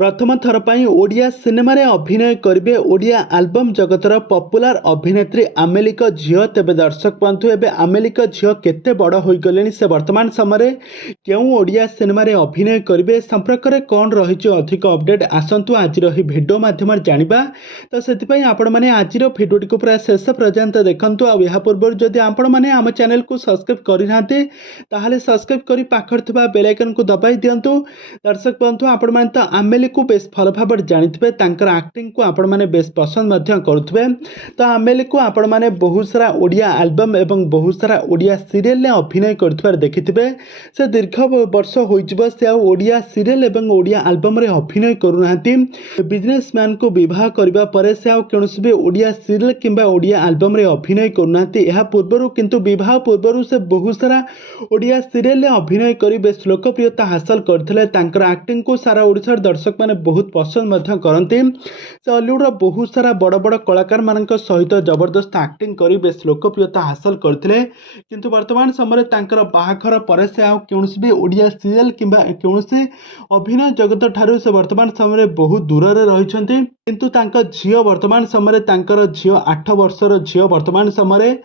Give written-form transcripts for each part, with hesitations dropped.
प्रथम थर पर ओडिया सिनेमा रे अभिनय करिवे ओडिया आल्बम जगतर पॉपुलर अभिनेत्री आमेलिक झियो। तेबे दर्शक बंधु एबे आमेलिक झियो केते बड़ होई गलेनी, से वर्तमान समय केउ ओडिया सिनेमा रे अभिनय करिवे संपर्क में कौन रही अधिक अपडेट आसतु आज ही भिडियो माध्यम जानिबा। तो से आपण मैंने आज भिडियोटी को पूरा शेष पर्यंत देखंतु। आ या पूर्व जदि आपण मैंने आम चैनल को सब्सक्राइब करिनाते ताहाले सब्सक्राइब करी पाखर थिबा बेल आइकन को दबाई दियंतु। दर्शक बंधु आपण मैंने तो आमेली को बेस भल भाव जानिथे, एक्टिंग को आपण मैंने बेस पसंद करुवे। तो आमेली को आपण मैंने बहुत सारा ओडिया आल्बम एवं बहुत सारा ओडिया सीरियल अभिनय कर देखिथे। से दीर्घ वर्ष से ओडिया सीरियल एवं ओडिया आल्बम रे अभिनय करूना। बिजनेसमैन को विवाह करने पर से कौन भी ओडिया सीरियल किंबा ओडिया आल्बम रे अभिनय करूना। यह पूर्वर किंतु विवाह पूर्वर से बहुत सारा ओडिया सीरियल अभिनय कर बेस लोकप्रियता हासिल करते। एक्टिंग को सारा ओडिशा दर्शक मैंने बहुत पसंद करती। से हॉलीवुड बहुत सारा बड़ बड़ कलाकार मान सहित जबरदस्त एक्टिंग कर बेस लोकप्रियता हासिल करते। किंतु वर्तमान समय बाहाघर पर से कौन भी ओडिया सीरियल किंबा कौन अभिनय जगत ठारू से वर्तमान समय बहुत दूर रही। किंतु झील वर्तमान समय झील 8 वर्षर झील वर्तमान समय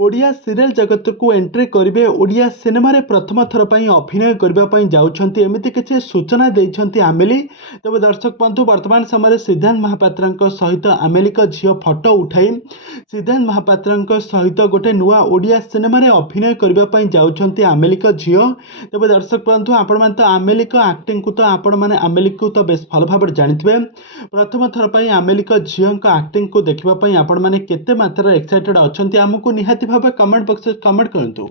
ओडिया सीरियल जगत को एंट्री करेंगे। ओडिया सिनेमा रे प्रथम थर पर अभिनय करने जाउछंती एमिति किछि सूचना देइछंती आमेली। तबे दर्शक बंधु वर्तमान समय सिद्धांत महापात्र सहित आमेलिक झील फोटो उठाई सिद्धांत महापात्र सहित गोटे नुआ ओडिया सिनेमा रे अभिनय करने जाउछंती आमेलिक झील। तबे दर्शक बंधु आपण माने तो आमेलिक एक्टिंग को तो आपण माने आमेलिक को तो बेस भल भाव जानिथिबे। प्रथम थर पर आमेलिक झील एक्टिंग को देखिबा पई आपण माने केते मात्रा एक्साइटेड अछंती आमको निहाती भाव कमेंट बॉक्स कमेंट करंतु।